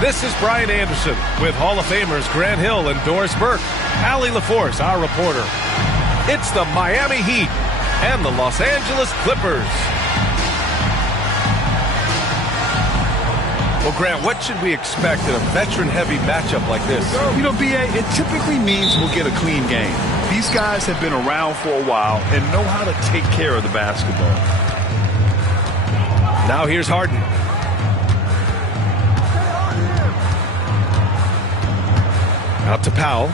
This is Brian Anderson with Hall of Famers Grant Hill and Doris Burke. Allie LaForce, our reporter. It's the Miami Heat and the Los Angeles Clippers. Well, Grant, what should we expect in a veteran-heavy matchup like this? You know, B.A., it typically means we'll get a clean game. These guys have been around for a while and know how to take care of the basketball. Now here's Harden. Out to Powell.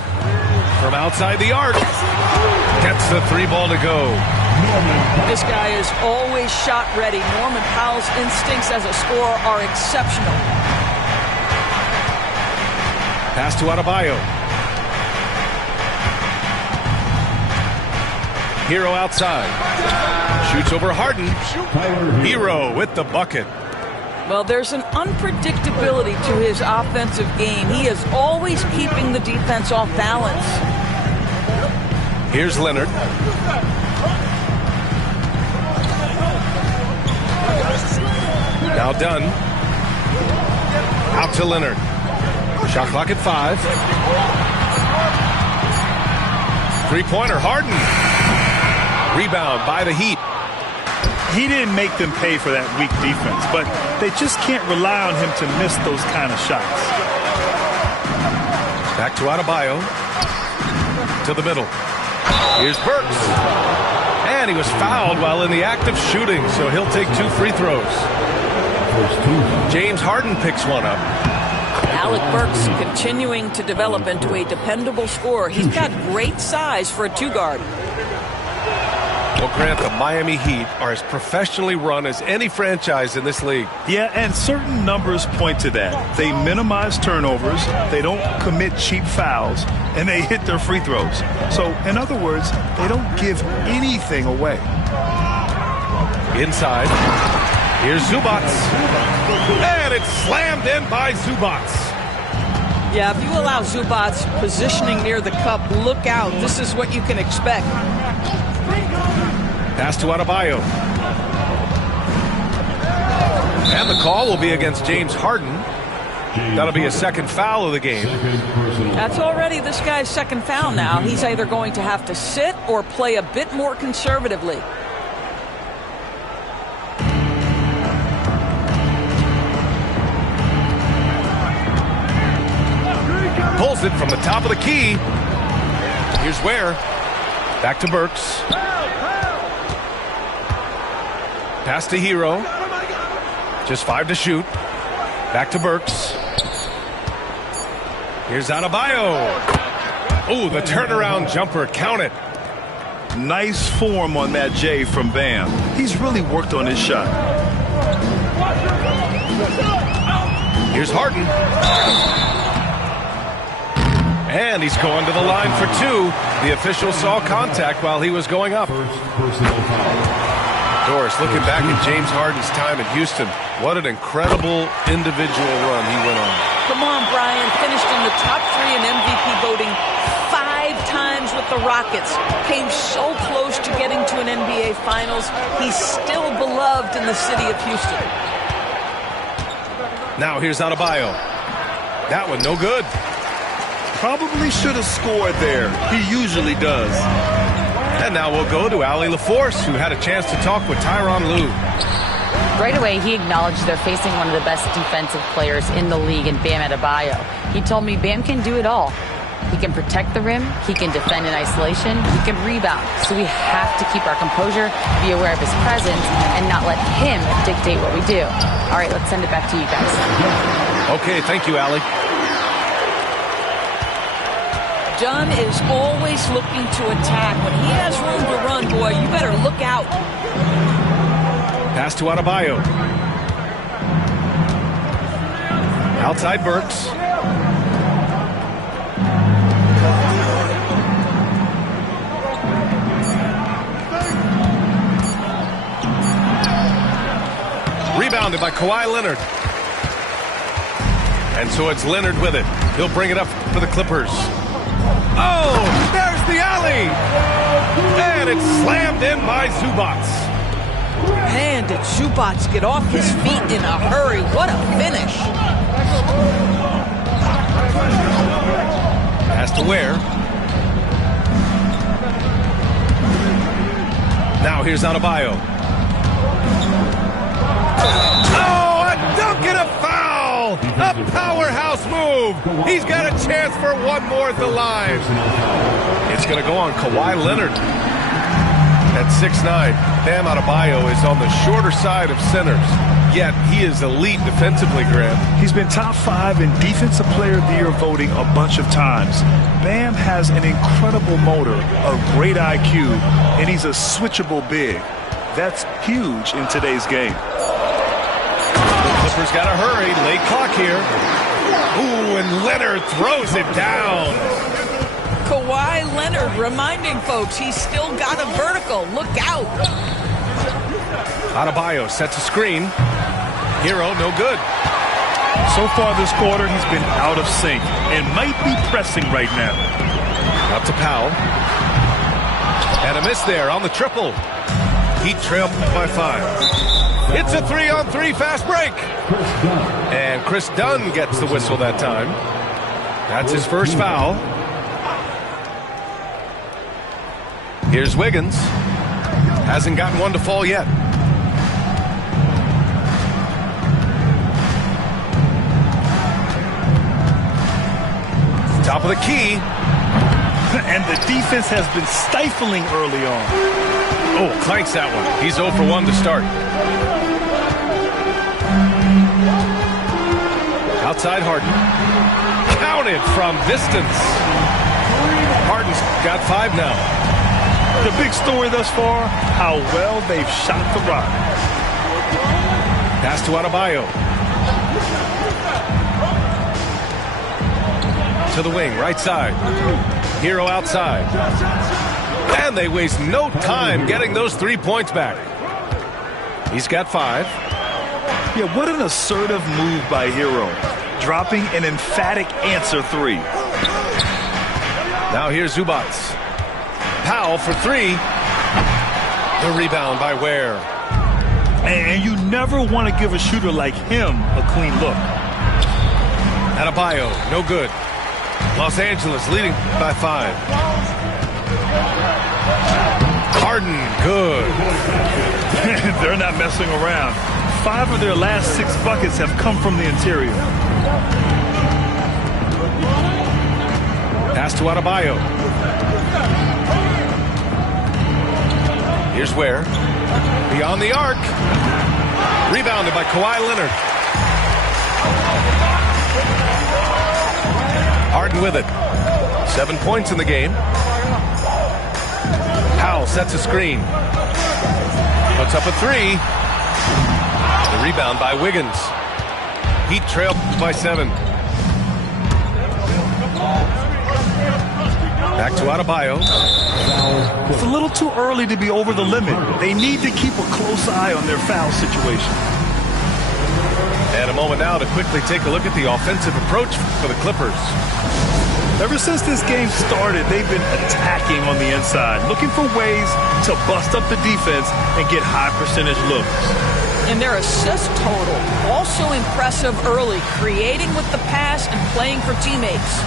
From outside the arc. Gets the three ball to go. This guy is always shot ready. Norman Powell's instincts as a scorer are exceptional. Pass to Adebayo. Hero outside. Shoots over Harden. Hero with the bucket. Well, there's an unpredictability to his offensive game. He is always keeping the defense off balance. Here's Leonard. Now done. Out to Leonard. Shot clock at 5. Three-pointer, Harden. Rebound by the Heat. He didn't make them pay for that weak defense, but they just can't rely on him to miss those kind of shots. Back to Adebayo. To the middle. Here's Burks. And he was fouled while in the act of shooting, so he'll take 2 free throws. James Harden picks one up. Alec Burks continuing to develop into a dependable scorer. He's got great size for a 2-guard. Well, Grant, the Miami Heat are as professionally run as any franchise in this league. Yeah, and certain numbers point to that. They minimize turnovers, they don't commit cheap fouls, and they hit their free throws. So, in other words, they don't give anything away. Inside. Here's Zubac. And it's slammed in by Zubac. Yeah, if you allow Zubac positioning near the cup, look out. This is what you can expect. Pass to Adebayo. And the call will be against James Harden. That'll be a second foul of the game. That's already this guy's second foul now. He's either going to have to sit or play a bit more conservatively. Pulls it from the top of the key. Here's Ware. Back to Burks. Pass to Hero. Just 5 to shoot. Back to Burks. Here's Adebayo. Oh, the turnaround jumper. Count it. Nice form on that J from Bam. He's really worked on his shot. Here's Harden. And he's going to the line for 2. The official saw contact while he was going up. Doris, looking back at James Harden's time at Houston, what an incredible individual run he went on. Come on, Brian. Finished in the top 3 in MVP voting 5 times with the Rockets. Came so close to getting to an NBA Finals. He's still beloved in the city of Houston. Now here's Adebayo. That one no good. Probably should have scored there. He usually does. And now we'll go to Allie LaForce, who had a chance to talk with Tyronn Lue. Right away, he acknowledged they're facing one of the best defensive players in the league in Bam Adebayo. He told me Bam can do it all. He can protect the rim, he can defend in isolation, he can rebound. So we have to keep our composure, be aware of his presence, and not let him dictate what we do. All right, let's send it back to you guys. Okay, thank you, Allie. Dunn is always looking to attack. When he has room to run, boy, you better look out. Pass to Adebayo. Outside Burks. Rebounded by Kawhi Leonard. And so it's Leonard with it. He'll bring it up for the Clippers. Oh, there's the alley. And it's slammed in by Zubac. Man, did Zubac get off his feet in a hurry. What a finish. Pass to Ware. Now here's Adebayo. Oh, a dunk and a foul! A powerhouse move! He's got a chance for one more at the line. It's going to go on Kawhi Leonard. At 6'9", Bam Adebayo is on the shorter side of centers. Yet he is elite defensively, Grant. He's been top 5 in Defensive Player of the Year voting a bunch of times. Bam has an incredible motor, a great IQ, and he's a switchable big. That's huge in today's game. Clippers got to hurry. Late clock here. Ooh, and Leonard throws it down. Kawhi Leonard reminding folks he's still got a vertical. Look out. Adebayo sets a screen. Hero, no good. So far this quarter, he's been out of sync and might be pressing right now. Up to Powell. And a miss there on the triple. Heat trailed by 5. It's a 3-on-3 fast break. And Chris Dunn gets the whistle that time. That's his first foul. Here's Wiggins. Hasn't gotten one to fall yet. Top of the key. And the defense has been stifling early on. Oh, clanks that one. He's 0 for 1 to start. Outside Harden. Counted from distance. Harden's got 5 now. The big story thus far, how well they've shot the rock. Pass to Adebayo. To the wing, right side. Hero outside. And they waste no time getting those 3 points back. He's got 5. Yeah, what an assertive move by Hero. Dropping an emphatic answer 3. Now here's Zubac. Powell for 3. The rebound by Ware. And you never want to give a shooter like him a clean look. Adebayo, no good. Los Angeles leading by 5. Harden, good. They're not messing around. 5 of their last 6 buckets have come from the interior. Pass to Adebayo. Here's Ware. Beyond the arc. Rebounded by Kawhi Leonard. Harden with it. 7 points in the game. Powell sets a screen. Puts up a 3. The rebound by Wiggins. Heat trailed by 7. Back to Adebayo. It's a little too early to be over the limit. They need to keep a close eye on their foul situation. And a moment now to quickly take a look at the offensive approach for the Clippers. Ever since this game started, they've been attacking on the inside, looking for ways to bust up the defense and get high percentage looks. And their assist total, also impressive early, creating with the pass and playing for teammates.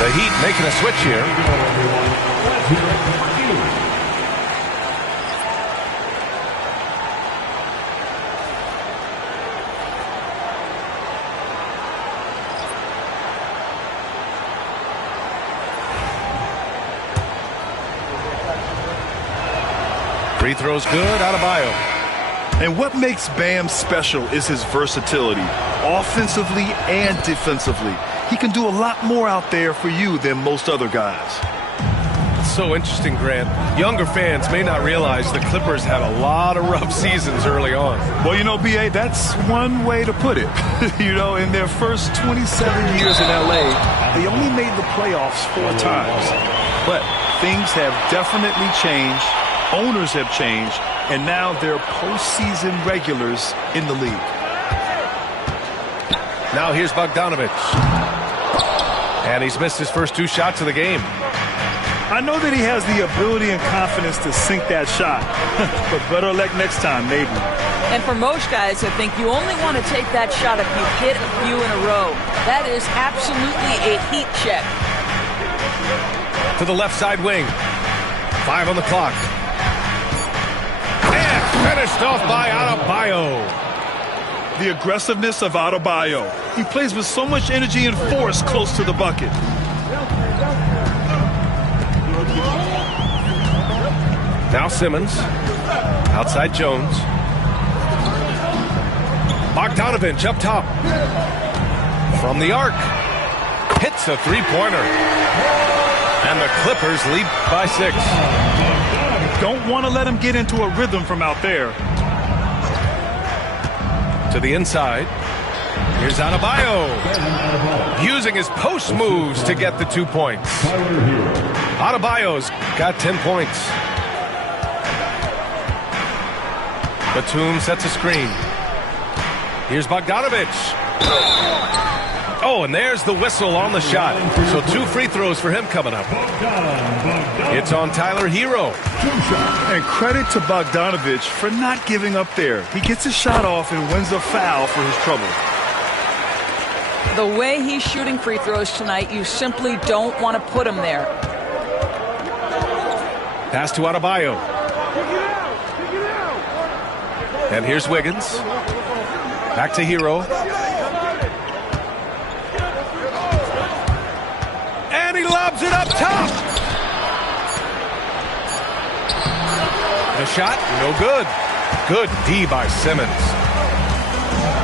The Heat making a switch here. Free throws good, Adebayo. And what makes Bam special is his versatility, offensively and defensively. He can do a lot more out there for you than most other guys. It's so interesting, Grant. Younger fans may not realize the Clippers had a lot of rough seasons early on. Well, you know, B.A., that's one way to put it. You know, in their first 27 years in L.A., they only made the playoffs 4 times. But things have definitely changed. Owners have changed, and now they're postseason regulars in the league. Now here's Bogdanovich. And he's missed his first 2 shots of the game. I know that he has the ability and confidence to sink that shot, but better luck next time, maybe. And for most guys, I think you only want to take that shot if you hit a few in a row. That is absolutely a heat check. To the left side wing. 5 on the clock. Finished off by Adebayo. The aggressiveness of Adebayo. He plays with so much energy and force close to the bucket. Now Simmons. Outside Jones. Bogdanovich up top. From the arc. Hits a 3-pointer. And the Clippers lead by 6. Don't want to let him get into a rhythm from out there. To the inside. Here's Adebayo. Using his post moves to get the 2 points. Adebayo's got 10 points. Batum sets a screen. Here's Bogdanovich. Oh, and there's the whistle on the shot. So 2 free throws for him coming up. It's on Tyler Hero. And credit to Bogdanovich for not giving up there. He gets his shot off and wins a foul for his trouble. The way he's shooting free throws tonight, you simply don't want to put him there. Pass to Adebayo. And here's Wiggins. Back to Hero. And he lobs it up top. The shot, no good. Good D by Simmons.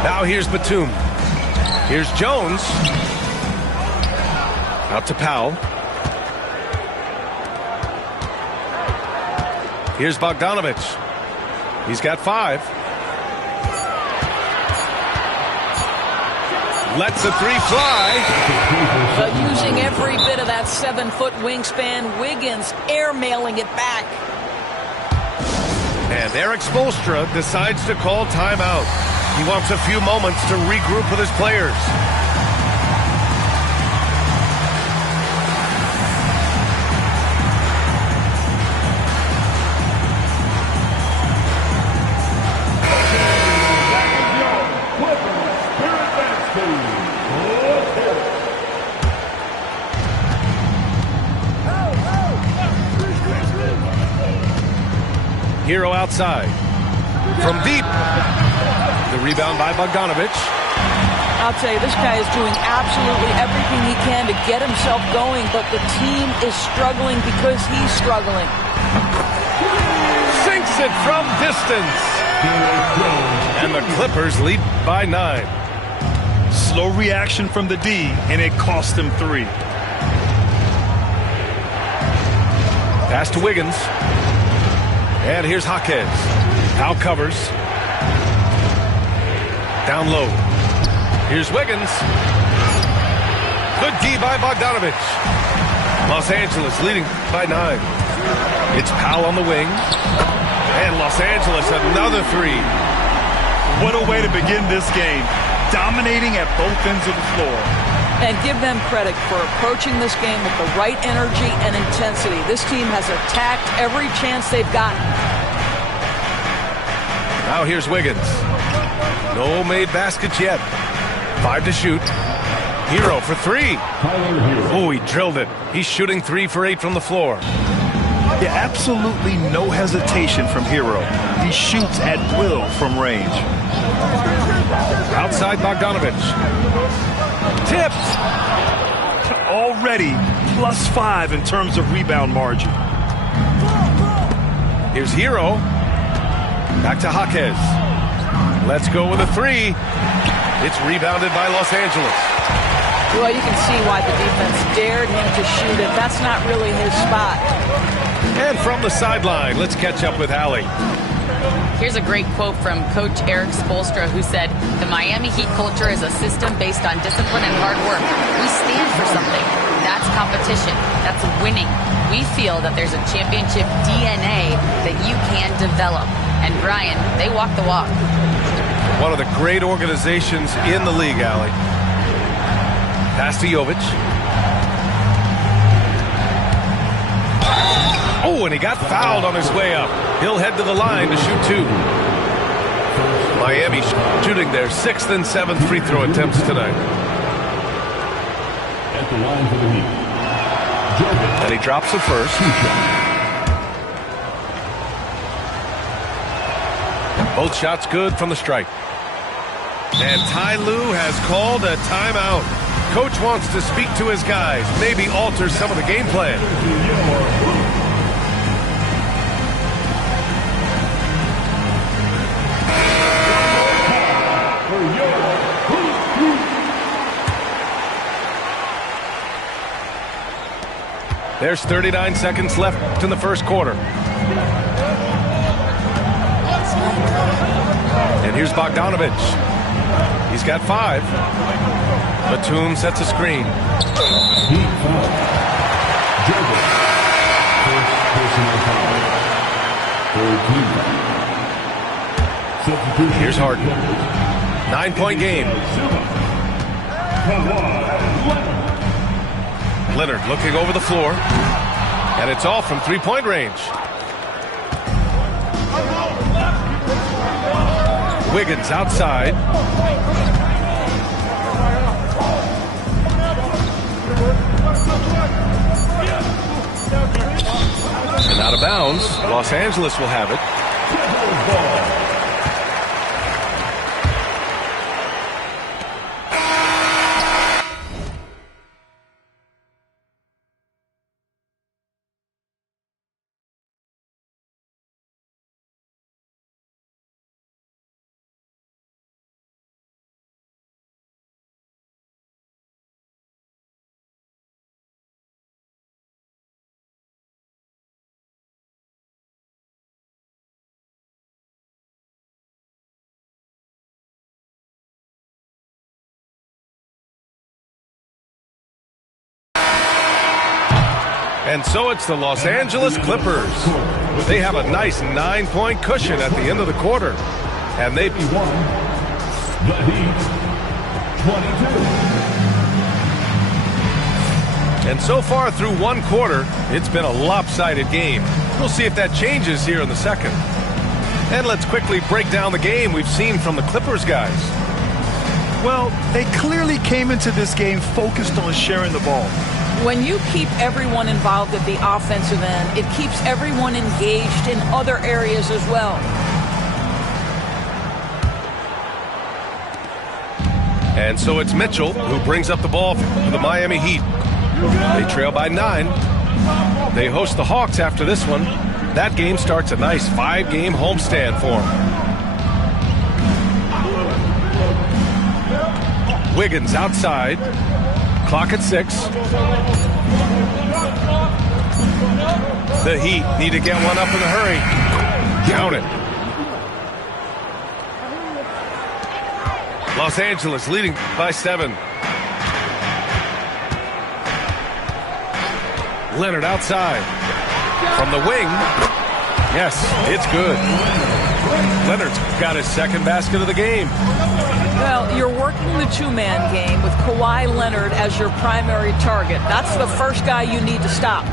Now here's Batum. Here's Jones. Out to Powell. Here's Bogdanovich. He's got 5. Lets the 3 fly. But using every bit of that 7-foot wingspan, Wiggins airmailing it back. And Eric Spoelstra decides to call timeout. He wants a few moments to regroup with his players. Hero outside. From deep. The rebound by Bogdanovich. I'll tell you, this guy is doing absolutely everything he can to get himself going, but the team is struggling because he's struggling. Sinks it from distance. And the Clippers lead by 9. Slow reaction from the D, and it cost them 3. Pass to Wiggins. And here's Jaquez. Now covers. Down low. Here's Wiggins. Good D by Bogdanovich. Los Angeles leading by 9. It's Powell on the wing. And Los Angeles another 3. What a way to begin this game. Dominating at both ends of the floor. And give them credit for approaching this game with the right energy and intensity. This team has attacked every chance they've gotten. Now here's Wiggins. No made baskets yet. 5 to shoot. Hero for three. Oh, he drilled it. He's shooting 3 for 8 from the floor. Yeah, absolutely no hesitation from Hero. He shoots at will from range. Outside Bogdanovich. Tipped. Already +5 in terms of rebound margin. Here's Hero. Back to Jaquez. Let's go with a 3. It's rebounded by Los Angeles. Well, you can see why the defense dared him to shoot it. That's not really his spot. And from the sideline, let's catch up with Allie. Here's a great quote from Coach Eric Spoelstra, who said, "The Miami Heat culture is a system based on discipline and hard work. We stand for something. That's competition. That's winning. We feel that there's a championship DNA that you can develop." And Brian, they walk the walk. One of the great organizations in the league, Allie. Pass to Jovic. Oh, and he got fouled on his way up. He'll head to the line to shoot 2. Miami shooting their 6th and 7th free throw attempts tonight. At the line for the Heat. And he drops the first. Both shots good from the stripe. And Ty Lue has called a timeout. Coach wants to speak to his guys, maybe alter some of the game plan. There's 39 seconds left in the first quarter. And here's Bogdanovich. He's got 5. Batum sets a screen. Heat foul. Dribble. First personal foul. Third team foul. Substitution. Here's Harden. 9-point game. Leonard looking over the floor. And it's all from 3-point range. Wiggins outside. And out of bounds. Los Angeles will have it. And so it's the Los Angeles Clippers. They have a nice 9-point cushion at the end of the quarter. And they won the Heat 22. And so far through one quarter, it's been a lopsided game. We'll see if that changes here in the second. And let's quickly break down the game we've seen from the Clippers guys. Well, they clearly came into this game focused on sharing the ball. When you keep everyone involved at the offensive end, it keeps everyone engaged in other areas as well. And so it's Mitchell who brings up the ball for the Miami Heat. They trail by 9. They host the Hawks after this one. That game starts a nice 5-game homestand for them. Wiggins outside. Clock at 6. The Heat need to get one up in a hurry. Count it. Los Angeles leading by 7. Leonard outside. From the wing. Yes, it's good. Leonard's got his second basket of the game. Well, you're working the two-man game with Kawhi Leonard as your primary target. That's the first guy you need to stop.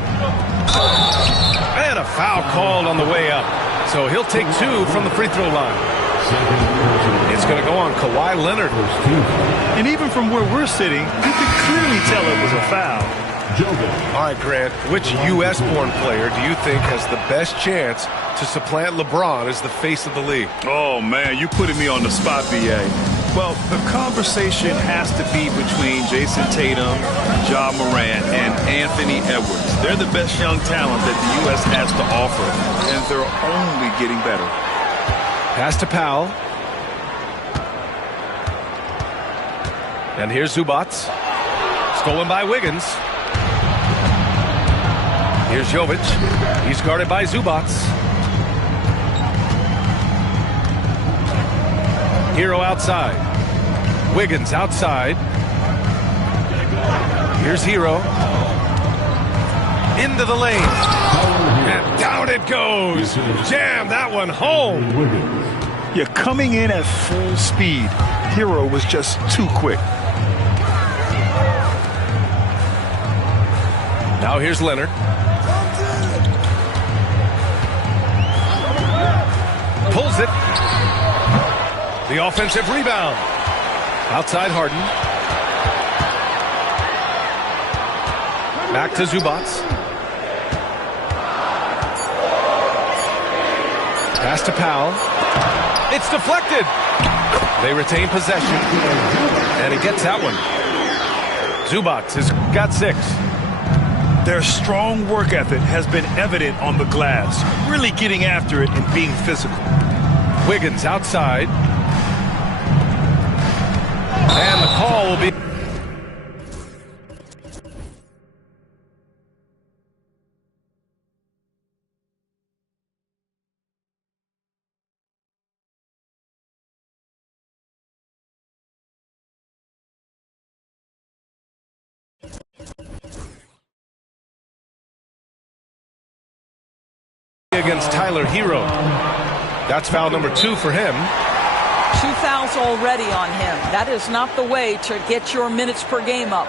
And a foul called on the way up. So he'll take 2 from the free throw line. It's going to go on Kawhi Leonard. And even from where we're sitting, you could clearly tell it was a foul. All right, Grant, which U.S.-born player do you think has the best chance to supplant LeBron as the face of the league? Oh, man, you putting me on the spot, B.A. Well, the conversation has to be between Jason Tatum, Ja Morant, and Anthony Edwards. They're the best young talent that the U.S. has to offer, and they're only getting better. Pass to Powell. And here's Zubac. Stolen by Wiggins. Here's Jovic. He's guarded by Zubac. Hero outside. Wiggins outside. Here's Hero. Into the lane. And down it goes. Jam that one home. You're coming in at full speed. Hero was just too quick. Now here's Leonard. Pulls it. The offensive rebound. Outside Harden. Back to Zubac. Pass to Powell. It's deflected. They retain possession. And he gets that one. Zubac has got 6. Their strong work ethic has been evident on the glass, really getting after it and being physical. Wiggins outside. And the call will be... against Tyler Hero. That's foul number 2 for him. 2 fouls already on him. That is not the way to get your minutes per game up.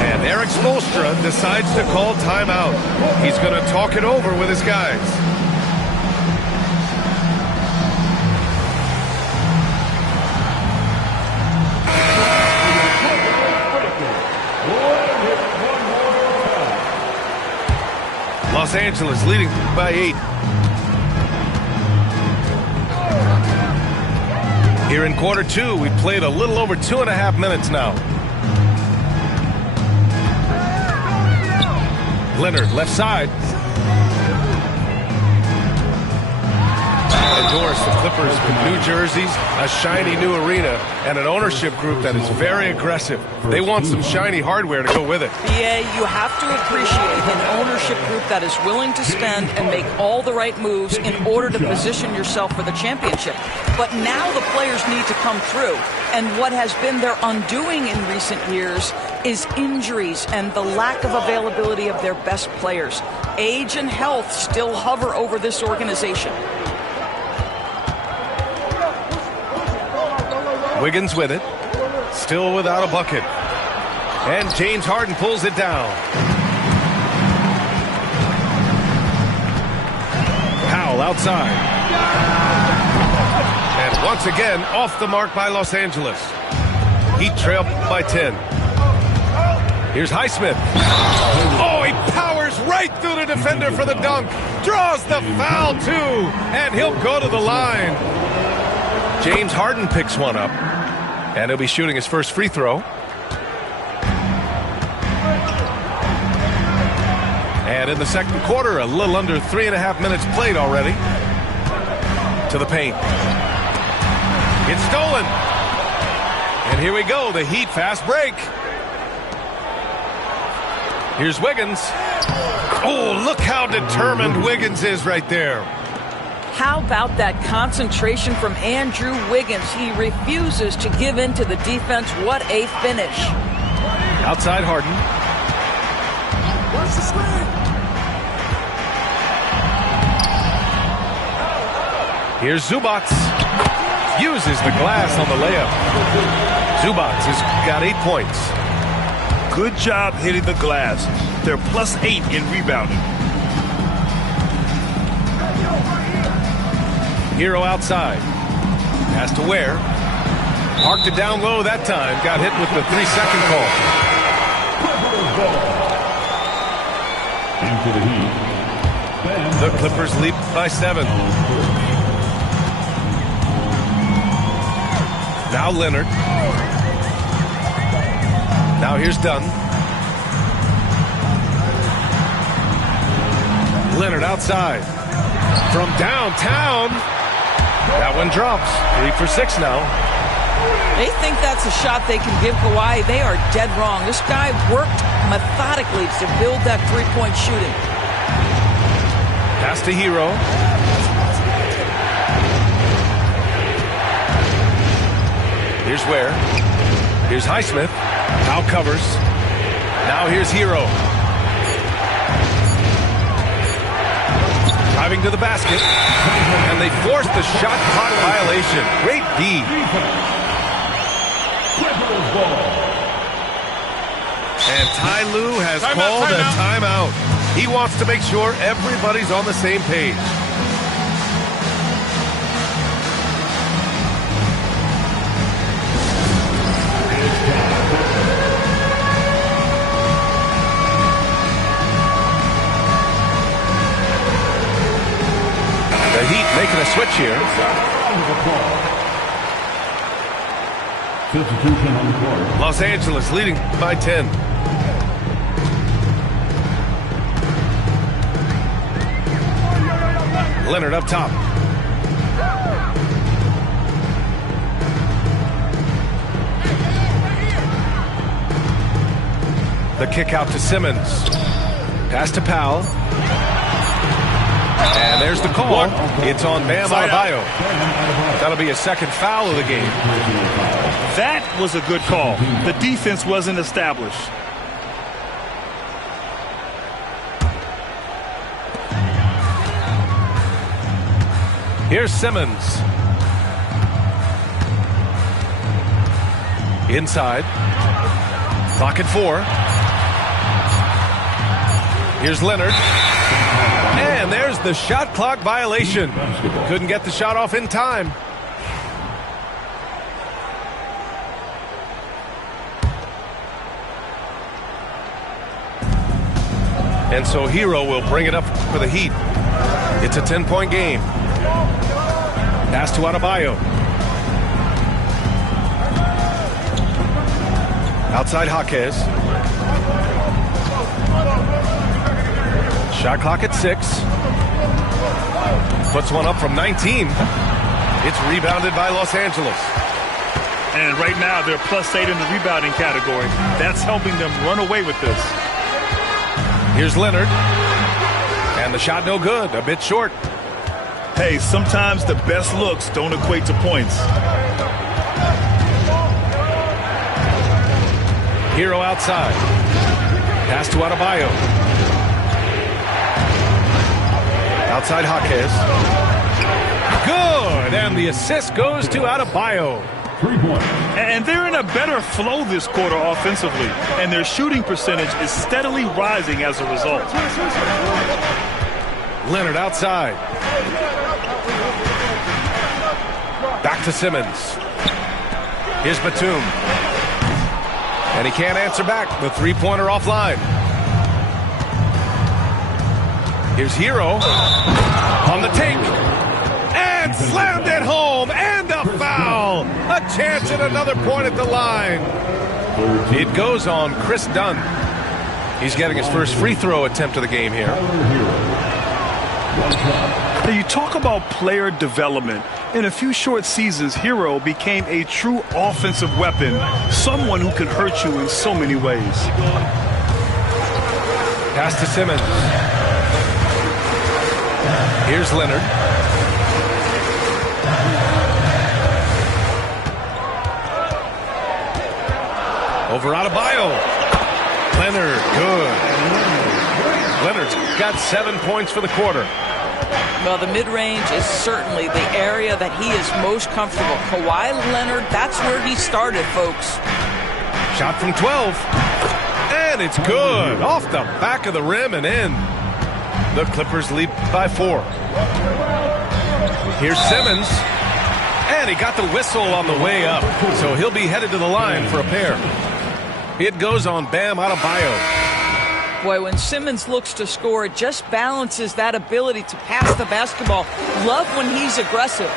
And Eric Spoelstra decides to call timeout. He's going to talk it over with his guys. Los Angeles leading by 8. Here in quarter 2, we played a little over 2.5 minutes now. Leonard, left side. Endorse the Clippers with new jerseys, a shiny new arena, and an ownership group that is very aggressive. They want some shiny hardware to go with it. BA, you have to appreciate an ownership group that is willing to spend and make all the right moves in order to position yourself for the championship. But now the players need to come through. And what has been their undoing in recent years is injuries and the lack of availability of their best players. Age and health still hover over this organization. Wiggins with it. Still without a bucket. And James Harden pulls it down. Powell outside. And once again, off the mark by Los Angeles. Heat trail by 10. Here's Highsmith. Oh, he powers right through the defender for the dunk. Draws the foul, too. And he'll go to the line. James Harden picks one up. And he'll be shooting his first free throw. And in the second quarter, a little under 3.5 minutes played already. To the paint. It's stolen. And here we go, the Heat fast break. Here's Wiggins. Oh, look how determined Wiggins is right there. How about that concentration from Andrew Wiggins? He refuses to give in to the defense. What a finish. Outside Harden. Watch the screen. Here's Zubac. Uses the glass on the layup. Zubac has got 8 points. Good job hitting the glass. They're +8 in rebounding. Hero outside. Has to wear. Parked it down low that time. Got hit with the 3-second call. Into the Heat. The Clippers lead by 7. Now Leonard. Now here's Dunn. Leonard outside. From downtown. That one drops. 3 for 6 now. They think that's a shot they can give Kawhi. They are dead wrong. This guy worked methodically to build that three-point shooting. Pass to Hero. Here's Ware. Here's Highsmith. Now covers. Now here's Hero. Driving to the basket. And they force the shot clock violation. Great D. And Ty Lue has called a timeout. He wants to make sure everybody's on the same page. The Heat making a switch here. Substitution on the court. Los Angeles leading by 10. Leonard up top. The kick out to Simmons. Pass to Powell. And there's the call. It's on Bam Adebayo. That'll be a second foul of the game. That was a good call. The defense wasn't established. Here's Simmons. Inside. Clock at 4. Here's Leonard. And there's the shot clock violation. Couldn't get the shot off in time. And so Hero will bring it up for the Heat. It's a 10-point game. Pass to Adebayo. Outside Jaquez. Shot clock at 6. Puts one up from 19. It's rebounded by Los Angeles. And right now they're +8 in the rebounding category. That's helping them run away with this. Here's Leonard. And the shot no good. A bit short. Hey, sometimes the best looks don't equate to points. Hero outside. Pass to Adebayo. Outside Jaquez. Good. And the assist goes to Adebayo. 3 points. And they're in a better flow this quarter offensively. And their shooting percentage is steadily rising as a result. Leonard outside. Back to Simmons. Here's Batum. And he can't answer back. The three-pointer offline. Here's Hero. On the take. And slammed it home. And a foul. A chance at another point at the line. It goes on Chris Dunn. He's getting his first free throw attempt of the game here. Now you talk about player development. In a few short seasons, Hero became a true offensive weapon, someone who can hurt you in so many ways. Pass to Simmons. Here's Leonard. Over Adebayo. Leonard, good. Leonard's got 7 points for the quarter. Well, the mid-range is certainly the area that he is most comfortable. Kawhi Leonard, that's where he started, folks. Shot from 12. And it's good. Off the back of the rim and in. The Clippers lead by 4. Here's Simmons. And he got the whistle on the way up, so he'll be headed to the line for a pair. It goes on Bam Adebayo. Boy, when Simmons looks to score, it just balances that ability to pass the basketball. Love when he's aggressive.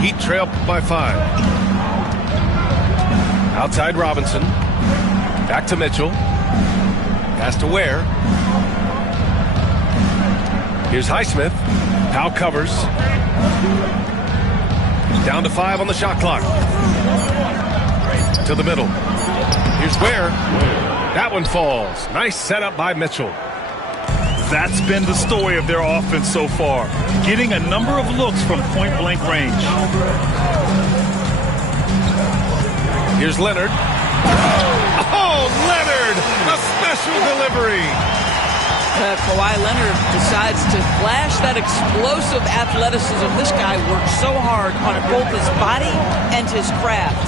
Heat trail by 5. Outside Robinson. Back to Mitchell. Pass to Ware. Here's Highsmith. Powell covers. Down to 5 on the shot clock. To the middle. Here's Ware. That one falls. Nice setup by Mitchell. That's been the story of their offense so far. Getting a number of looks from point-blank range. Here's Leonard. Oh, Leonard! A special delivery. Kawhi Leonard decides to flash that explosive athleticism. This guy works so hard on both his body and his craft.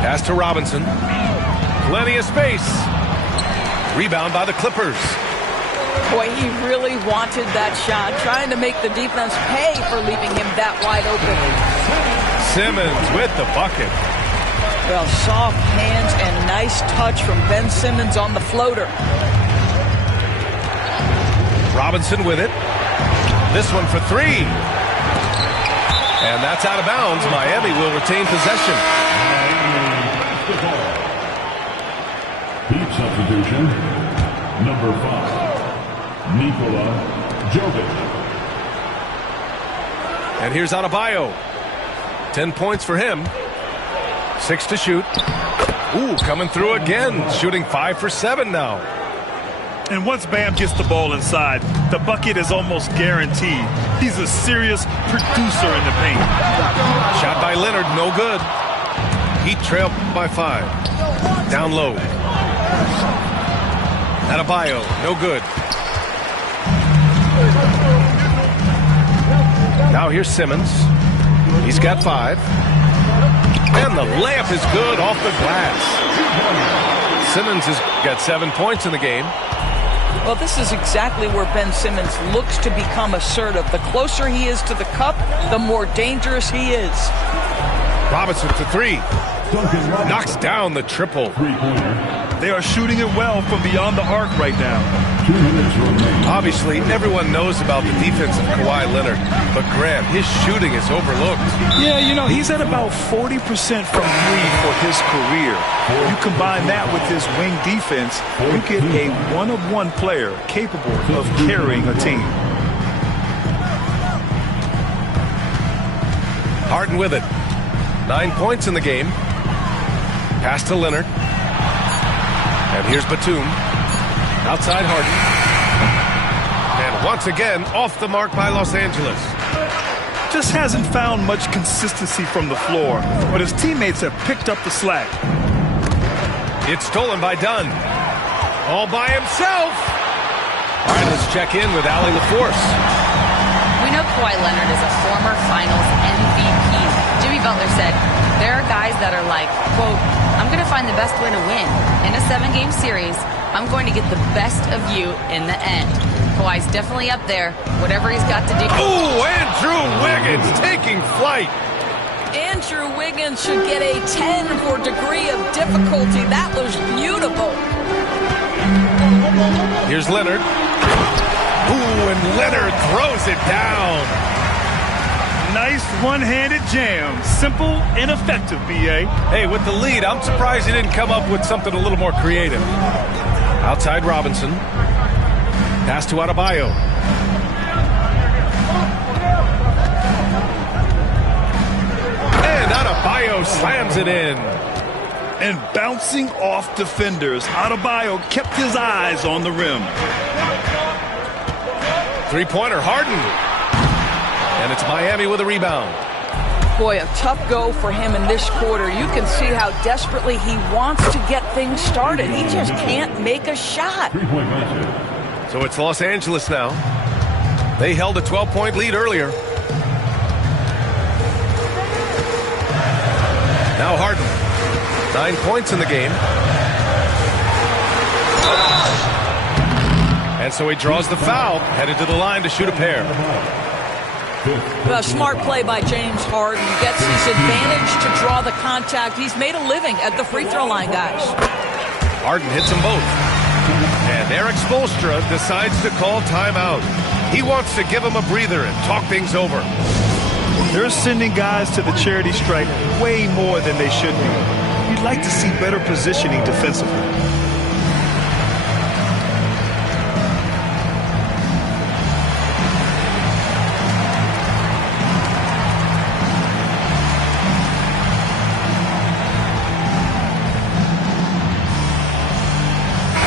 Pass to Robinson. Plenty of space. Rebound by the Clippers. Boy, he really wanted that shot, trying to make the defense pay for leaving him that wide open. Simmons with the bucket. Well, soft hands and nice touch from Ben Simmons on the floater. Robinson with it. This one for 3. And that's out of bounds. Miami will retain possession. Heat substitution, number 5, Nikola Jovic. And here's Adebayo. 10 points for him. 6 to shoot. Ooh, coming through again. Shooting 5 for 7 now. And once Bam gets the ball inside, the bucket is almost guaranteed. He's a serious producer in the paint. Shot by Leonard, no good. Heat trail by 5. Down low. Adebayo, no good. Now here's Simmons. He's got 5. And the layup is good off the glass. Simmons has got 7 points in the game. Well, this is exactly where Ben Simmons looks to become assertive. The closer he is to the cup, the more dangerous he is. Robinson for 3. Knocks down the triple. They are shooting it well from beyond the arc right now. 2 minutes remaining. Obviously, everyone knows about the defense of Kawhi Leonard, but Grant, his shooting is overlooked. Yeah, you know, he's at about 40% from 3 for his career. You combine that with his wing defense, you get a one-of-one player capable of carrying a team. Harden with it. 9 points in the game. Pass to Leonard. And here's Batum. Outside Harden. And once again, off the mark by Los Angeles. Just hasn't found much consistency from the floor, but his teammates have picked up the slack. It's stolen by Dunn. All by himself. All right, let's check in with Allie LaForce. We know Kawhi Leonard is a former Finals MVP. Jimmy Butler said, there are guys that are like, quote, I'm going to find the best way to win. In a 7-game series, I'm going to get the best of you in the end. Kawhi's definitely up there. Whatever he's got to do. Ooh, Andrew Wiggins taking flight. Andrew Wiggins should get a 10 for degree of difficulty. That was beautiful. Here's Leonard. Ooh, and Leonard throws it down. Nice one-handed jam. Simple and effective, B.A. Hey, with the lead, I'm surprised he didn't come up with something a little more creative. Outside Robinson. Pass to Adebayo. And Adebayo slams it in. And bouncing off defenders, Adebayo kept his eyes on the rim. Three-pointer, Harden. And it's Miami with a rebound. Boy, a tough go for him in this quarter. You can see how desperately he wants to get things started. He just can't make a shot. 3-point match. So it's Los Angeles now. They held a 12-point lead earlier. Now Harden. 9 points in the game. And And so he draws the foul, headed to the line to shoot a pair. A smart play by James Harden. Gets his advantage to draw the contact. He's made a living at the free throw line, guys. Harden hits them both. And Eric Spoelstra decides to call timeout. He wants to give him a breather and talk things over. They're sending guys to the charity stripe way more than they should be. You'd like to see better positioning defensively.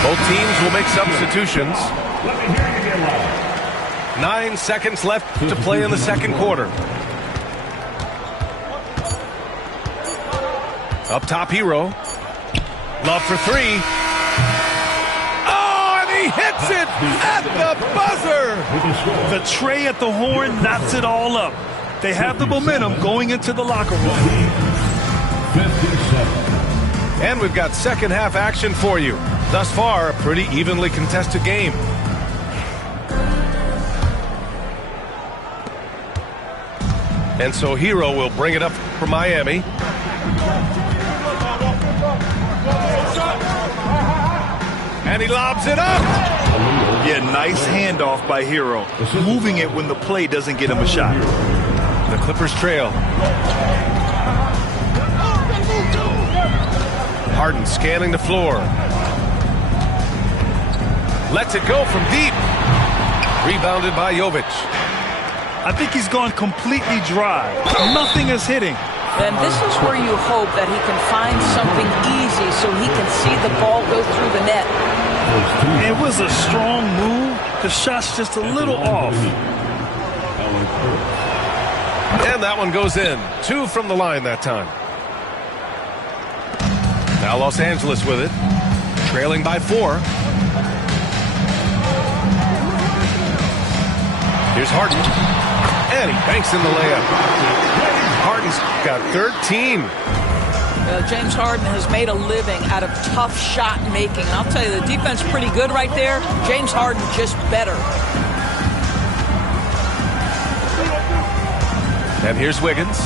Both teams will make substitutions. 9 seconds left to play in the second quarter. Up top, Hero. Love for three. Oh, and he hits it at the buzzer. The tray at the horn knots it all up. They have the momentum going into the locker room. 57. And we've got second half action for you. Thus far, a pretty evenly contested game. And so Hero will bring it up for Miami. And he lobs it up. Yeah, nice handoff by Hero. Moving it when the play doesn't get him a shot. The Clippers trail. Harden scanning the floor. Lets it go from deep. Rebounded by Jovic. I think he's gone completely dry. Nothing is hitting. And this is where you hope that he can find something easy so he can see the ball go through the net. It was a strong move. The shot's just a little off. And that one goes in. 2 from the line that time. Now Los Angeles with it. Trailing by 4. Here's Harden. And he banks in the layup. Harden's got 13. James Harden has made a living out of tough shot making. And I'll tell you, the defense pretty good right there. James Harden just better. And here's Wiggins.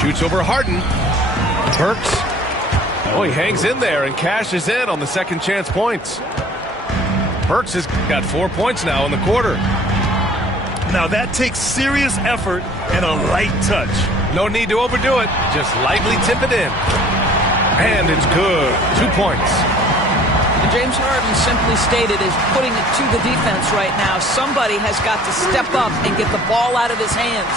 Shoots over Harden. Burks. Oh, he hangs in there and cashes in on the second chance points. Burks has got 4 points now in the quarter. Now that takes serious effort and a light touch. No need to overdo it. Just lightly tip it in. And it's good. 2 points. And James Harden, simply stated, is putting it to the defense right now. Somebody has got to step up and get the ball out of his hands.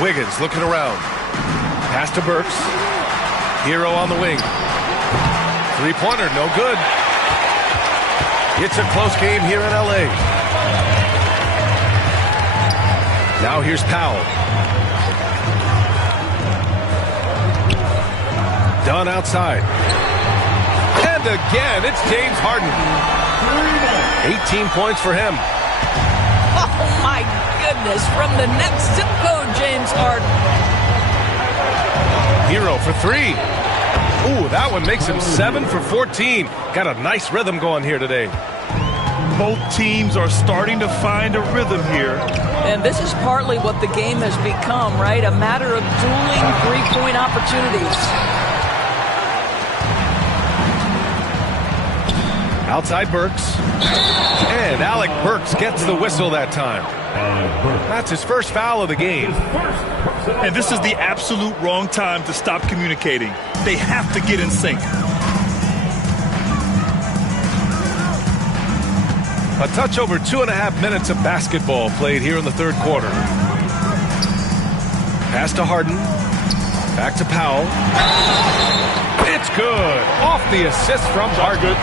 Wiggins looking around. Pass to Burks. Hero on the wing. Three-pointer, no good. It's a close game here in L.A. Now here's Powell. Dunn outside. And again, it's James Harden. 18 points for him. Oh, my goodness. From the next zip code, James Harden. Hero for 3. Ooh, that one makes him 7 for 14. Got a nice rhythm going here today. Both teams are starting to find a rhythm here. And this is partly what the game has become, right? A matter of dueling three-point opportunities. Outside Burks. And Alec Burks gets the whistle that time. That's his first foul of the game. And this is the absolute wrong time to stop communicating. They have to get in sync. A touch over 2.5 minutes of basketball played here in the third quarter. Pass to Harden. Back to Powell. It's good. Off the assist from Harden.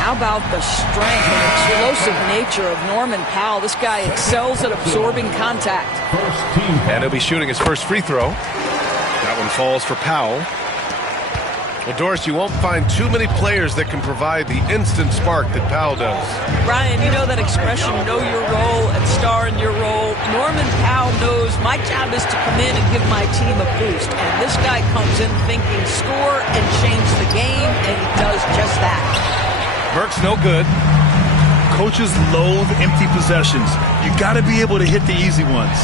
How about the strength and explosive nature of Norman Powell? This guy excels at absorbing contact. And he'll be shooting his first free throw. That one falls for Powell. Well, Doris, you won't find too many players that can provide the instant spark that Powell does. Ryan, you know that expression, know your role and star in your role. Norman Powell knows my job is to come in and give my team a boost. And this guy comes in thinking score and change the game, and he does just that. Burke's no good. Coaches loathe empty possessions. You got to be able to hit the easy ones.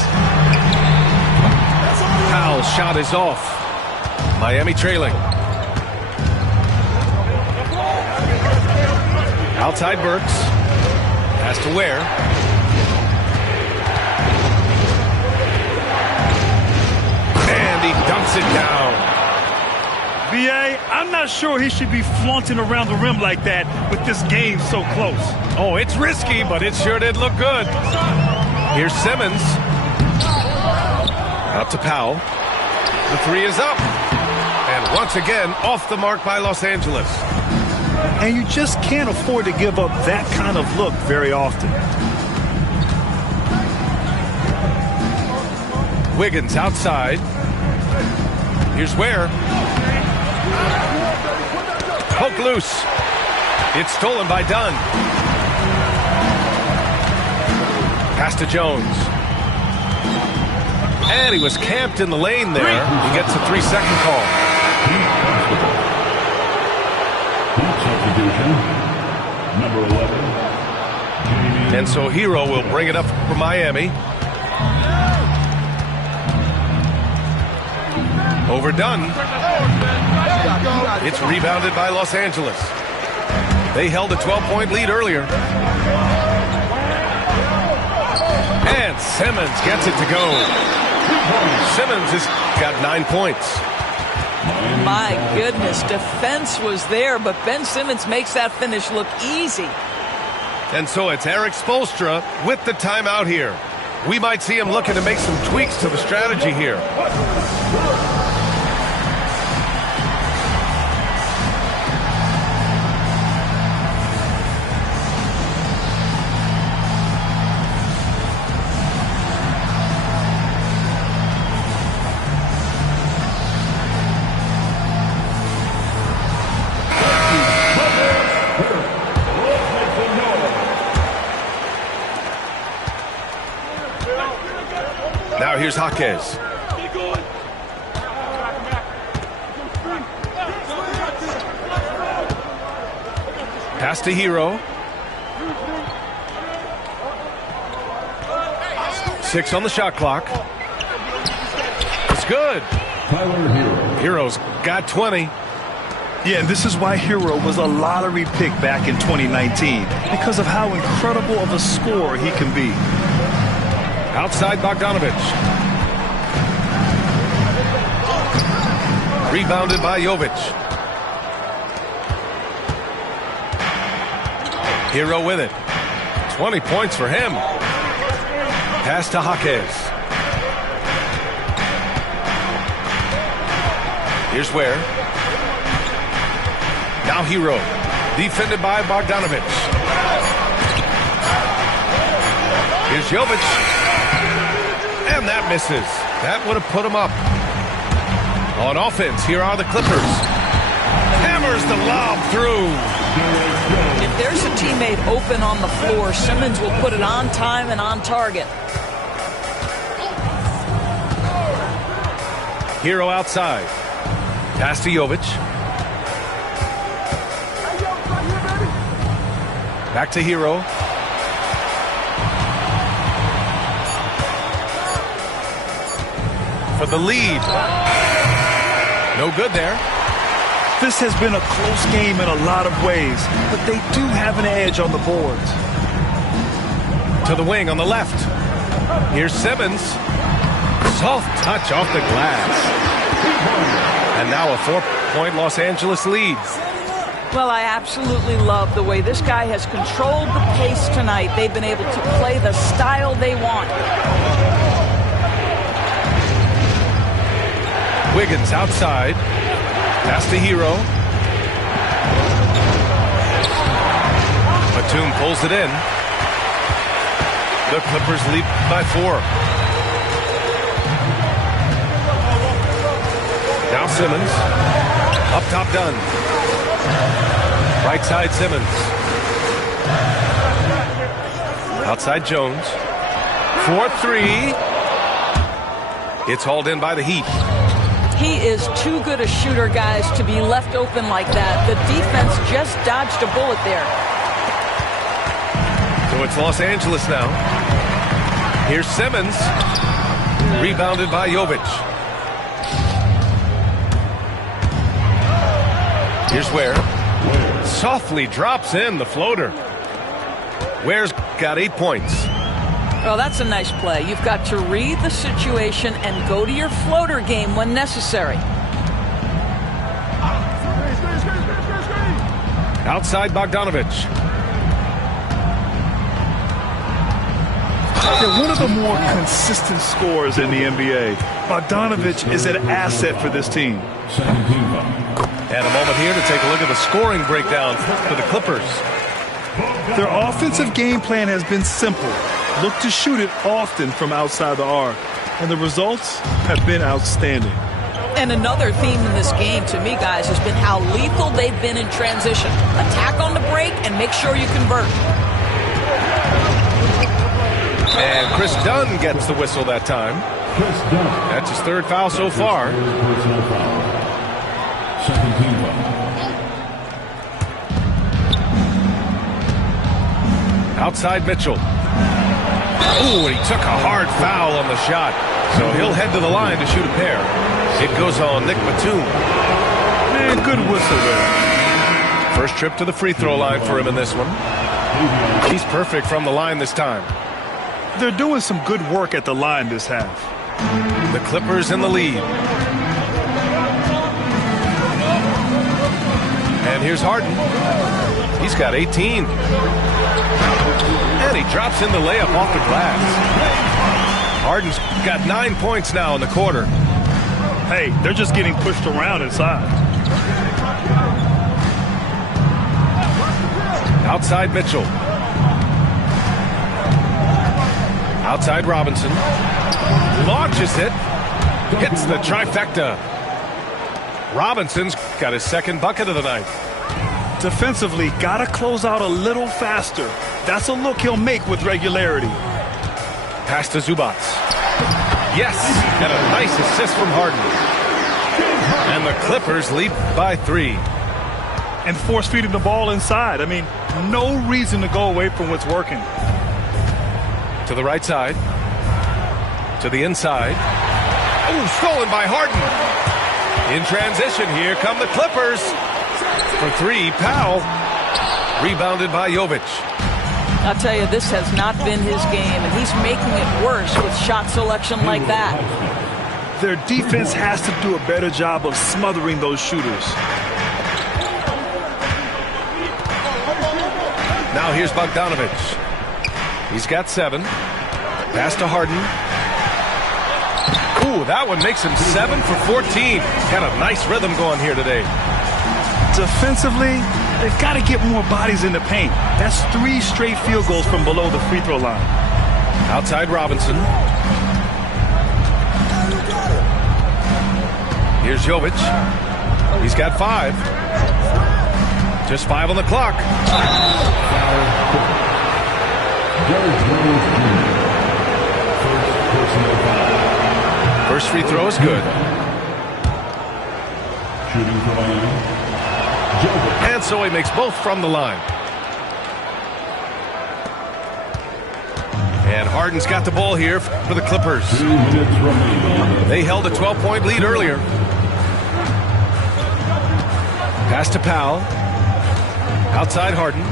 Powell's shot is off. Miami trailing. Outside Burks. Has to Ware. And he dumps it down. B.A., I'm not sure he should be flaunting around the rim like that with this game so close. Oh, it's risky, but it sure did look good. Here's Simmons. Out to Powell. The three is up. And once again, off the mark by Los Angeles. And you just can't afford to give up that kind of look very often. Wiggins outside. Here's Ware. Poke loose. It's stolen by Dunn. Pass to Jones. And he was camped in the lane there. He gets a 3-second call. Number 11. And so Hero will bring it up for Miami. Overdone. It's rebounded by Los Angeles. They held a 12-point lead earlier. And Simmons gets it to go. Simmons has got 9 points. My goodness, defense was there, but Ben Simmons makes that finish look easy. And so it's Eric Spoelstra with the timeout here. We might see him looking to make some tweaks to the strategy here. Now here's Jaquez. Pass to Hero. 6 on the shot clock. It's good. Hero's got 20. Yeah, and this is why Hero was a lottery pick back in 2019, because of how incredible of a scorer he can be. Outside Bogdanovich. Rebounded by Jovic. Hero with it. 20 points for him. Pass to Jaquez. Here's Ware. Now Hero. Defended by Bogdanovich. Here's Jovic. And that misses. That would have put him up. On offense, here are the Clippers. Hammers the lob through. If there's a teammate open on the floor, Simmons will put it on time and on target. Hero outside. Pass to Jovic. Back to Hero. For the lead. No good there. This has been a close game in a lot of ways, but they do have an edge on the boards. To the wing on the left. Here's Simmons. Soft touch off the glass. And now a 4-point Los Angeles lead. Well, I absolutely love the way this guy has controlled the pace tonight. They've been able to play the style they want. Wiggins outside. Pass to Hero. Batum pulls it in. The Clippers lead by 4. Now Simmons. Up top, Dunn. Right side, Simmons. Outside, Jones. 4-3. It's hauled in by the Heat. He is too good a shooter, guys, to be left open like that. The defense just dodged a bullet there. So it's Los Angeles now. Here's Simmons. Rebounded by Jovic. Here's Ware. Softly drops in the floater. Ware's got 8 points. Well, that's a nice play. You've got to read the situation and go to your floater game when necessary. Outside, Bogdanovich. They're one of the more consistent scorers in the NBA. Bogdanovich is an asset for this team. And a moment here to take a look at the scoring breakdown for the Clippers. Their offensive game plan has been simple. Look to shoot it often from outside the arc. And the results have been outstanding. And another theme in this game, to me, guys, has been how lethal they've been in transition. Attack on the break and make sure you convert. And Chris Dunn gets the whistle that time. That's his 3rd foul so far. Outside, Mitchell. Ooh, and he took a hard foul on the shot. So he'll head to the line to shoot a pair. It goes on Nick Batum. Man, good whistle there. First trip to the free throw line for him in this one. He's perfect from the line this time. They're doing some good work at the line this half. The Clippers in the lead. And here's Harden. He's got 18. And he drops in the layup off the glass. Harden's got 9 points now in the quarter. Hey, they're just getting pushed around inside. Outside, Mitchell. Outside, Robinson. Launches it. Hits the trifecta. Robinson's got his 2nd bucket of the night. Defensively, gotta close out a little faster. That's a look he'll make with regularity. Pass to Zubac. Yes, and a nice assist from Harden. And the Clippers lead by 3. And force feeding the ball inside. I mean, no reason to go away from what's working. To the right side. To the inside. Oh, stolen by Harden. In transition, here come the Clippers. For 3, Powell. Rebounded by Jovic. I'll tell you, this has not been his game, and he's making it worse with shot selection like that. Their defense has to do a better job of smothering those shooters. Now here's Bogdanovich. He's got 7. Pass to Harden. Ooh, that one makes him 7 for 14. Got a nice rhythm going here today. Defensively, they've got to get more bodies in the paint. That's 3 straight field goals from below the free throw line. Outside, Robinson. Here's Jovic. He's got 5. Just 5 on the clock. First free throw is good. And so he makes both from the line. And Harden's got the ball here for the Clippers. They held a 12-point lead earlier. Pass to Powell. Outside Harden.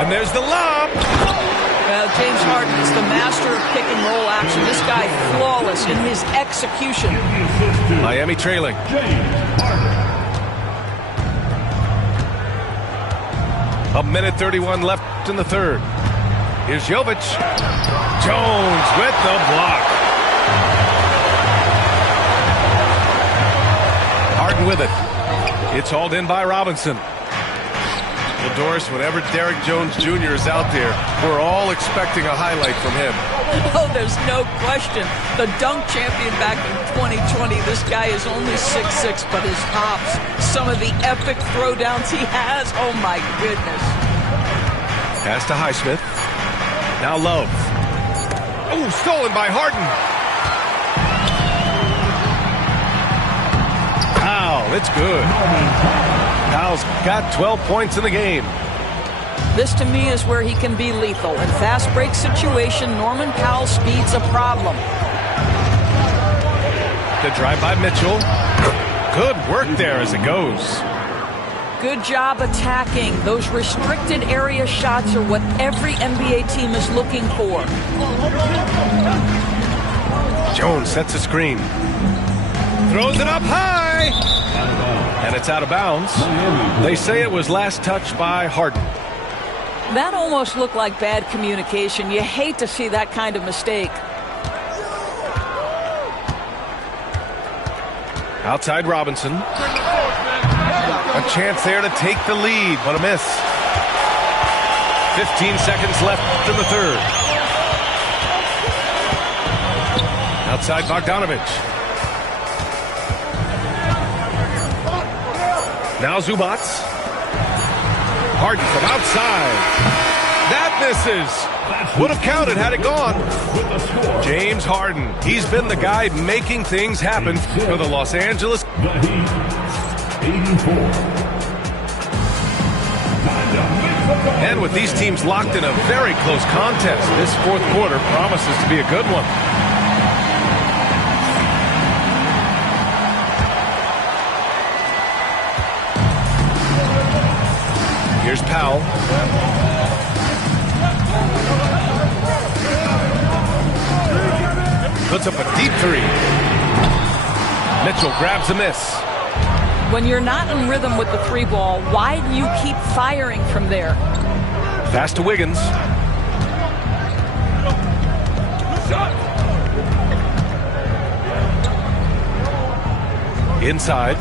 And there's the lob. James Harden is the master of pick and roll action. This guy flawless in his execution. Miami trailing. A minute 31 left in the 3rd. Here's Jovic. Jones with the block. Harden with it. It's hauled in by Robinson. Well, Doris, whenever Derrick Jones Jr. is out there, we're all expecting a highlight from him. Oh, there's no question. The dunk champion back in 2020. This guy is only 6'6", but his hops, some of the epic throwdowns he has, oh my goodness. Pass to Highsmith. Now Love. Oh, stolen by Harden. Powell, it's good. Powell's got 12 points in the game. This, to me, is where he can be lethal. In fast break situation, Norman Powell's speed's a problem. The drive by Mitchell. Good work there as it goes. Good job attacking. Those restricted area shots are what every NBA team is looking for. Jones sets a screen. Throws it up high. And it's out of bounds. They say it was last touched by Harden. That almost looked like bad communication. You hate to see that kind of mistake. Outside Robinson. A chance there to take the lead, but a miss. 15 seconds left in the third. Outside Bogdanovich. Now Zubats. Harden from outside. That misses. Would have counted had it gone. James Harden. He's been the guy making things happen for the Los Angeles. The Heat, 84. And with these teams locked in a very close contest, this fourth quarter promises to be a good one. Here's Powell. Puts up a deep three. Mitchell grabs a miss. When you're not in rhythm with the three ball, why do you keep firing from there? Pass to Wiggins. Inside.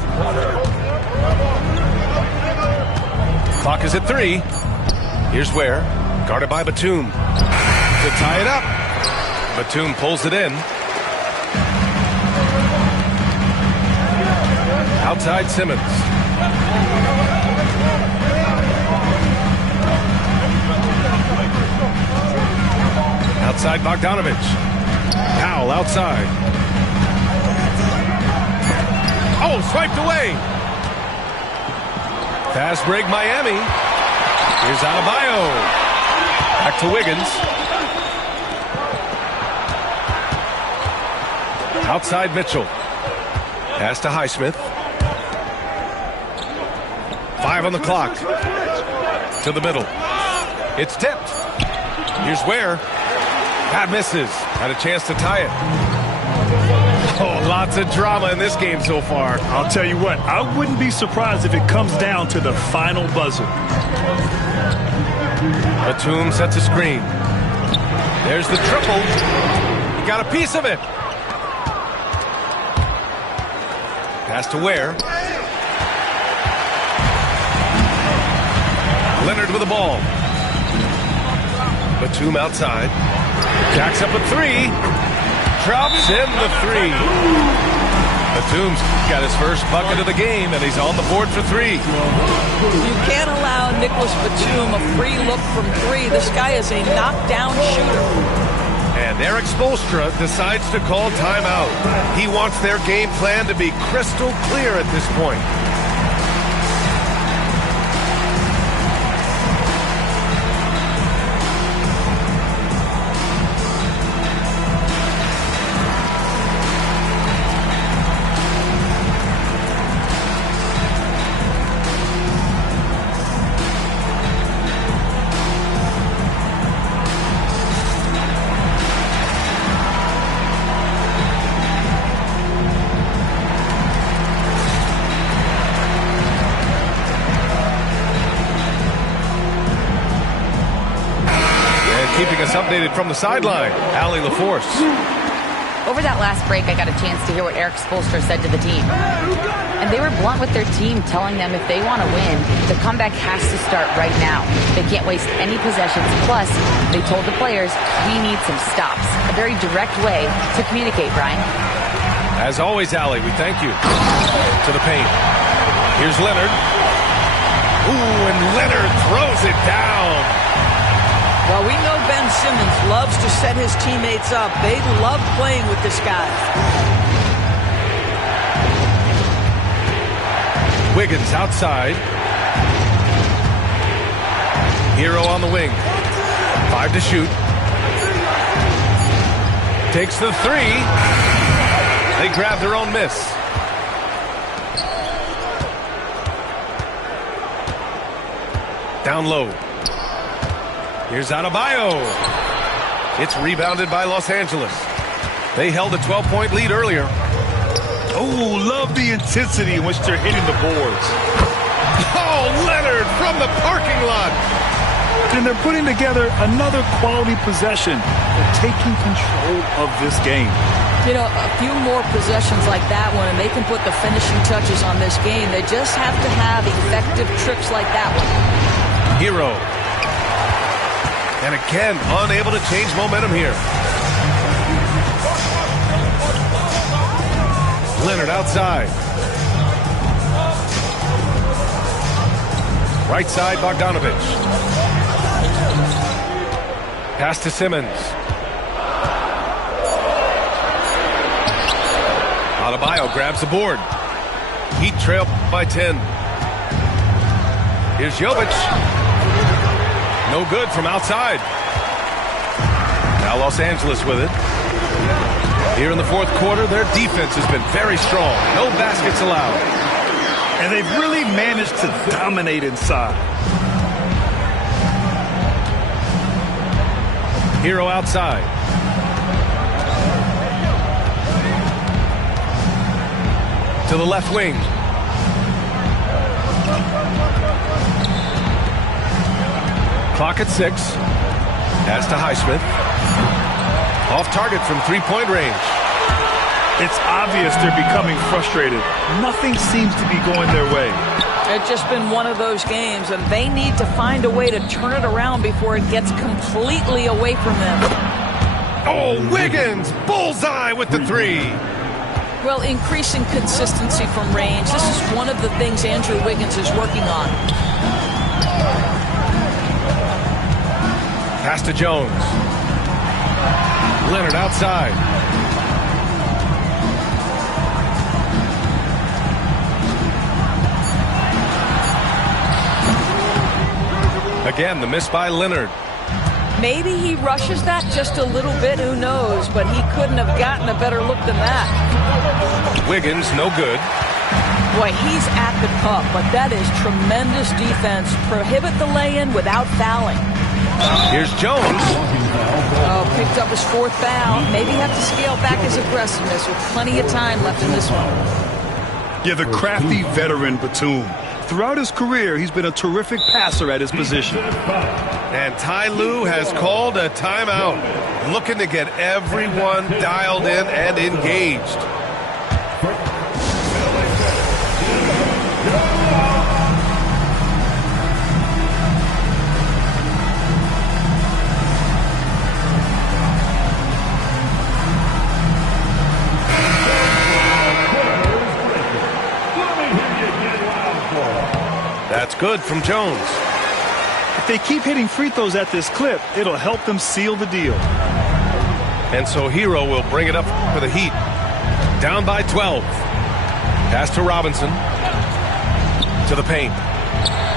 Clock is at 3. Here's where. Guarded by Batum. To tie it up. Batum pulls it in. Outside Simmons. Outside Bogdanovich. Powell outside. Oh, swiped away. Fast break Miami. Here's Adebayo. Back to Wiggins. Outside Mitchell. Pass to Highsmith. 5 on the clock. To the middle. It's tipped. Here's Ware. That misses. Had a chance to tie it. Oh, lots of drama in this game so far. I'll tell you what, I wouldn't be surprised if it comes down to the final buzzer. Batum sets a screen. There's the triple. He got a piece of it. Pass to Ware. Leonard with the ball. Batum outside. Jacks up a 3. Drops in the 3. Batum's got his first bucket of the game, and he's on the board for 3. You can't allow Nicholas Batum a free look from 3. This guy is a knockdown shooter. And Eric Spoelstra decides to call timeout. He wants their game plan to be crystal clear at this point. Keeping us updated from the sideline, Allie LaForce. Over that last break, I got a chance to hear what Eric Spoelstra said to the team. And they were blunt with their team, telling them if they want to win, the comeback has to start right now. They can't waste any possessions. Plus, they told the players, we need some stops. A very direct way to communicate, Brian. As always, Allie, we thank you. To the paint. Here's Leonard. Ooh, and Leonard throws it down. Well, we know Ben Simmons loves to set his teammates up. They love playing with this guy. Wiggins outside. Hero on the wing. 5 to shoot. Takes the 3. They grab their own miss. Down low. Here's Adebayo. It's rebounded by Los Angeles. They held a 12-point lead earlier. Oh, love the intensity in which they're hitting the boards. Oh, Leonard from the parking lot. And they're putting together another quality possession. They're taking control of this game. You know, a few more possessions like that one, and they can put the finishing touches on this game. They just have to have effective trips like that one. Hero. And again, unable to change momentum here. Leonard outside. Right side, Bogdanovich. Pass to Simmons. Adebayo grabs the board. Heat trail by 10. Here's Jovic. No good from outside. Now Los Angeles with it. Here in the fourth quarter, their defense has been very strong. No baskets allowed. And they've really managed to dominate inside. Hero outside. To the left wing. Clock at 6. Pass to Highsmith. Off target from three-point range. It's obvious they're becoming frustrated. Nothing seems to be going their way. It's just been one of those games, and they need to find a way to turn it around before it gets completely away from them. Oh, Wiggins! Bullseye with the 3. Well, increasing consistency from range. This is one of the things Andrew Wiggins is working on. Pass to Jones. Leonard outside. Again, the miss by Leonard. Maybe he rushes that just a little bit, who knows, but he couldn't have gotten a better look than that. Wiggins, no good. Boy, he's at the cup, but that is tremendous defense. Prohibit the lay-in without fouling. Here's Jones. Oh, picked up his 4th foul. Maybe have to scale back his aggressiveness with plenty of time left in this one. Yeah, the crafty veteran Batum. Throughout his career, he's been a terrific passer at his position. And Ty Lue has called a timeout, looking to get everyone dialed in and engaged. That's good from Jones. If they keep hitting free throws at this clip, it'll help them seal the deal. And so Hero will bring it up for the Heat. Down by 12. Pass to Robinson. To the paint.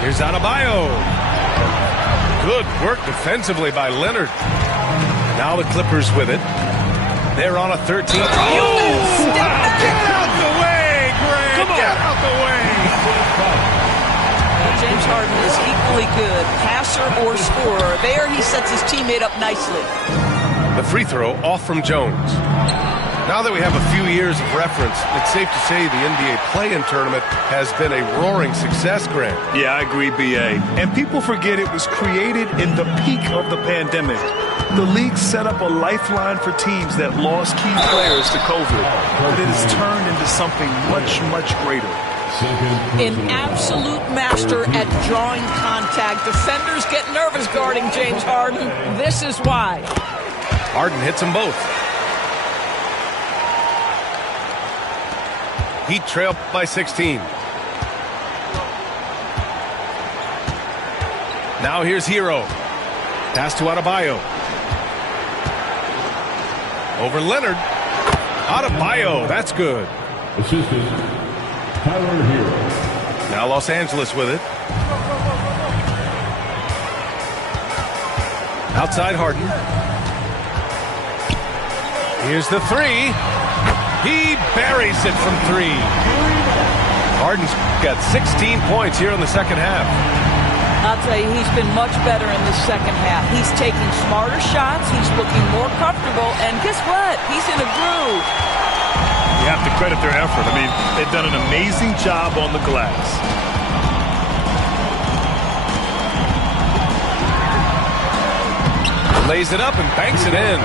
Here's Adebayo. Good work defensively by Leonard. Now the Clippers with it. They're on a 13. Oh! Get out the way, Greg! Come on. Get out the way! James Harden is equally good, passer or scorer. There he sets his teammate up nicely. The free throw off from Jones. Now that we have a few years of reference, it's safe to say the NBA play-in tournament has been a roaring success, Grant. Yeah, I agree, B.A. And people forget it was created in the peak of the pandemic. The league set up a lifeline for teams that lost key players to COVID, but it has turned into something much, much greater. An absolute master at drawing contact. Defenders get nervous guarding James Harden. This is why. Harden hits them both. Heat trail by 16. Now here's Hero. Pass to Adebayo. Over Leonard. Adebayo, that's good. Assistant, Tyler Hero. Now Los Angeles with it. Outside Harden. Here's the three. He buries it from three. Harden's got 16 points here in the second half. I'll tell you, he's been much better in the second half. He's taking smarter shots. He's looking more comfortable. And guess what? He's in a groove. You have to credit their effort. I mean, they've done an amazing job on the glass. Lays it up and banks it in.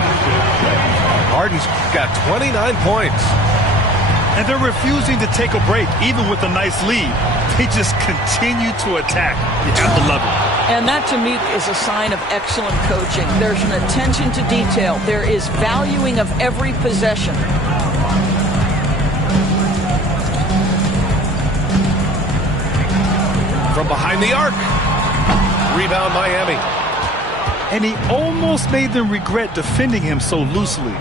Harden's got 29 points. And they're refusing to take a break, even with a nice lead. They just continue to attack. You have to love it. And that, to me, is a sign of excellent coaching. There's an attention to detail. There is valuing of every possession. From behind the arc. Rebound Miami. And he almost made them regret defending him so loosely.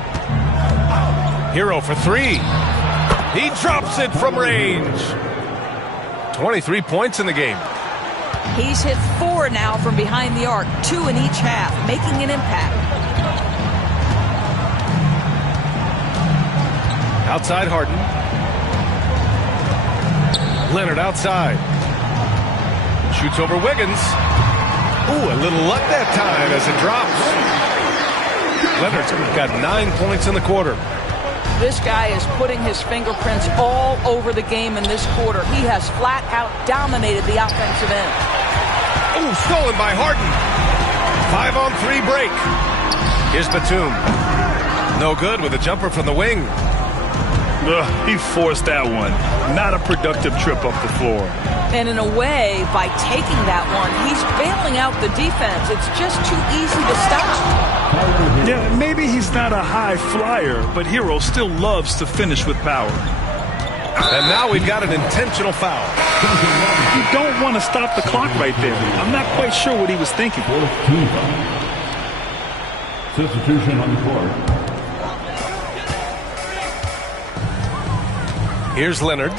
Hero for three. He drops it from range. 23 points in the game. He's hit 4 now from behind the arc, 2 in each half, making an impact. Outside Harden. Leonard outside. Shoots over Wiggins. Ooh, a little luck that time as it drops. Leonard's got 9 points in the quarter. This guy is putting his fingerprints all over the game in this quarter. He has flat out dominated the offensive end. Ooh, stolen by Harden. 5-on-3 break. Here's Batum. No good with a jumper from the wing. He forced that one. Not a productive trip up the floor. And in a way, by taking that one, he's bailing out the defense. It's just too easy to stop. Yeah, maybe he's not a high flyer, but Hero still loves to finish with power. And now we've got an intentional foul. You don't want to stop the clock right there. I'm not quite sure what he was thinking. Substitution on the court. Here's Leonard.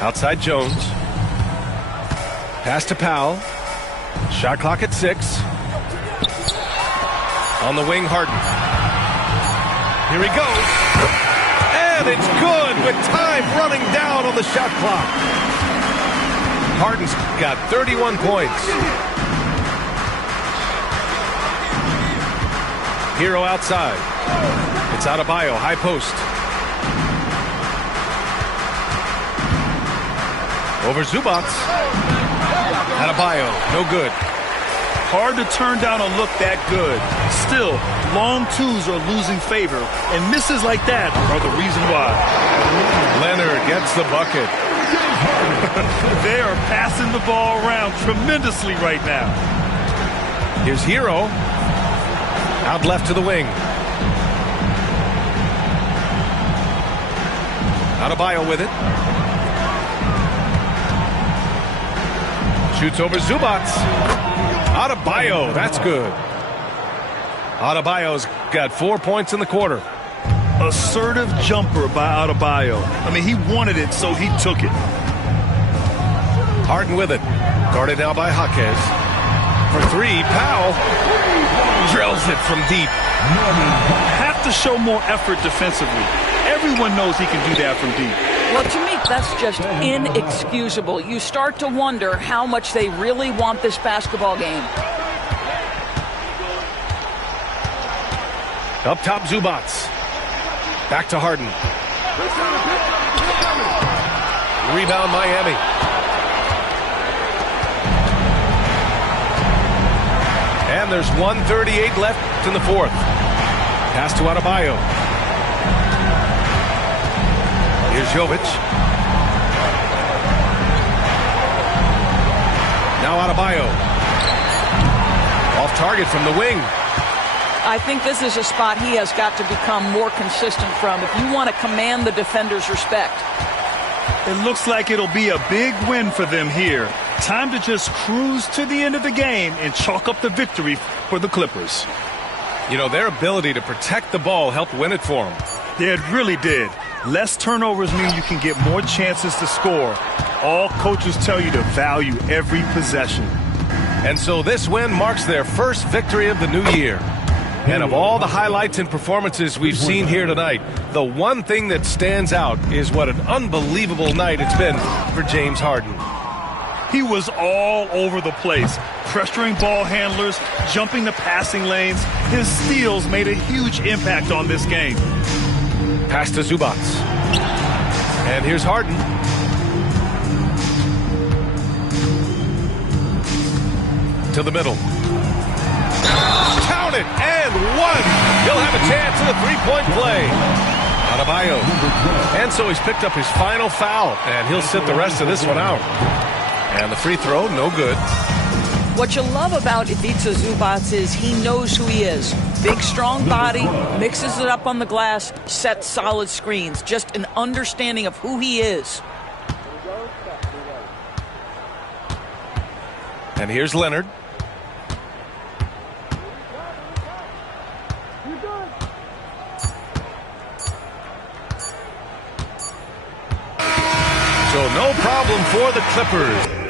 Outside Jones. Pass to Powell. Shot clock at 6. On the wing, Harden. Here he goes. And it's good with time running down on the shot clock. Harden's got 31 points. Hero outside. It's Adebayo, high post. Over Zubac. Adebayo, no good. Hard to turn down a look that good. Still, long twos are losing favor, and misses like that are the reason why. Leonard gets the bucket. They are passing the ball around tremendously right now. Here's Hero. Out left to the wing. Adebayo with it. Shoots over Zubac. Adebayo, that's good. Adebayo's got 4 points in the quarter. Assertive jumper by Adebayo. I mean, he wanted it, so he took it. Harden with it. Guarded now by Jaquez. For 3, Powell drills it from deep. Have to show more effort defensively. Everyone knows he can do that from deep. Well, to me, that's just inexcusable. You start to wonder how much they really want this basketball game. Up top, Zubac. Back to Harden. Rebound, Miami. There's 1:38 left in the fourth. Pass to Adebayo. Here's Jovic. Now Adebayo. Off target from the wing. I think this is a spot he has got to become more consistent from if you want to command the defender's respect. It looks like it'll be a big win for them here. Time to just cruise to the end of the game and chalk up the victory for the Clippers. You know, their ability to protect the ball helped win it for them. Yeah, it really did. Less turnovers mean you can get more chances to score. All coaches tell you to value every possession. And so this win marks their first victory of the new year. And of all the highlights and performances we've seen here tonight, the one thing that stands out is what an unbelievable night it's been for James Harden. He was all over the place, pressuring ball handlers, jumping the passing lanes. His steals made a huge impact on this game. Pass to Zubac. And here's Harden. To the middle. Count it, and one. He'll have a chance in the three-point play. Adebayo. And so he's picked up his final foul, and he'll sit the rest of this one out. And the free throw, no good. What you love about Ivica Zubac is he knows who he is. Big, strong body, mixes it up on the glass, sets solid screens. Just an understanding of who he is. And here's Leonard. So no problem for the Clippers.